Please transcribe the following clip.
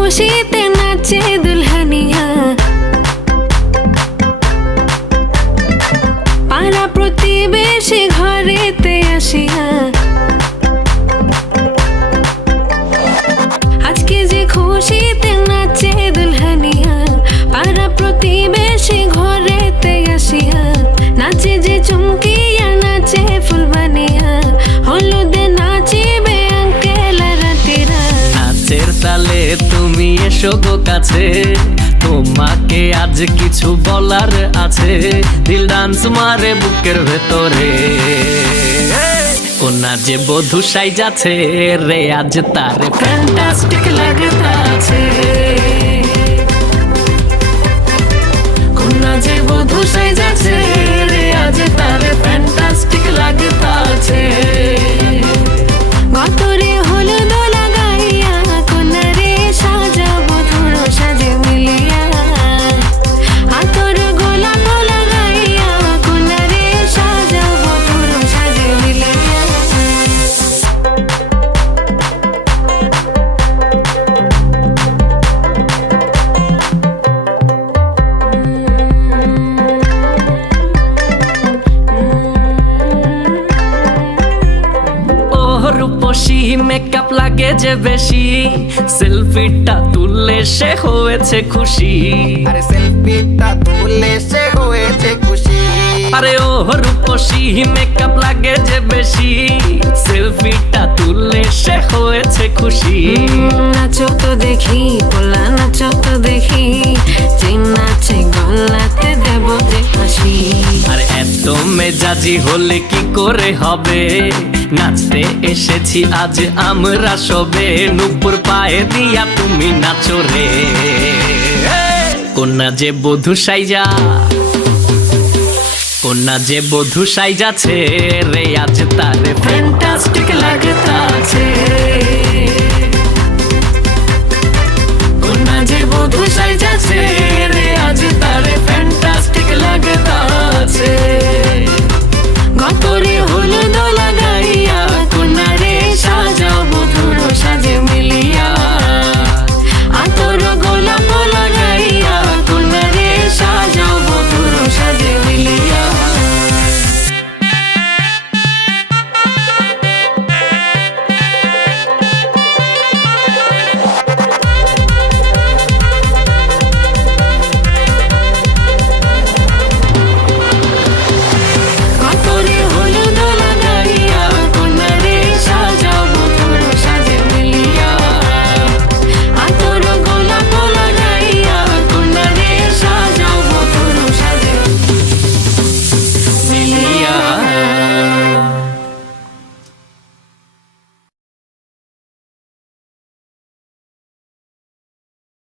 খুশিতে নাচে দুলহানিয়া, পাড়া প্রতিবেশী ঘরেতে আসিয়া আজকে যে খুশিতে নাচে দুলহানিয়া, পাড়া প্রতিবেশী ঘরেতে আসিয়া নাচে যে চুমকিয়া নাচে ফুলবানিয়া, হলুদে নাচিবে আঙ্কেল রাতিরা। নাচের তালে তুমি এসো গো কাছে, তোমাকে আজ কিছু বলার আছে, দিল ডান্স মারে বুকের ভেতরে। কোনা যে বধূ সাইজাছে রে আজ তারে ফ্যান্টাস্টিক লাগতাছে, কোনা যে বধূ সাইজাছে রে আজ তারে ফ্যান্টাস্টিক লাগতাছে। গতরে হলুদ লাগাইয়া কোনারে সাজাবো ধুলো সাজে মিলিয়া, আতর গোলাপ লাগাইয়া কোনারে সাজাবো ধুলো সাজে মিলিয়া। রূপসী মেকআপ লাগে যে বেশি, সেলফিটা তুললে সে হয়েছে খুশি। আরে সেলফিটা তুললে সে হয়েছে খুশি। আরে ও রূপসী মেকআপ লাগে যে বেশি, সেলফিটা তুললে সে হয়েছে খুশি। নাচো তো দেখি পোলা, নাচো তো দেখি, যে নাচে গলাতে দেব যে হাসি। আর এত মেজাজি হলে কি করে হবে, নাচতে এসেছি আজ আমরা সবে, নুপুর পায়ে দিয়া তুমি নাচো রে। কোনা যে বধূ সাইজা, কোনা যে বধূ সাইজাছে রে আজ তারে ফ্যান্টাস্টিক লাগতাছে।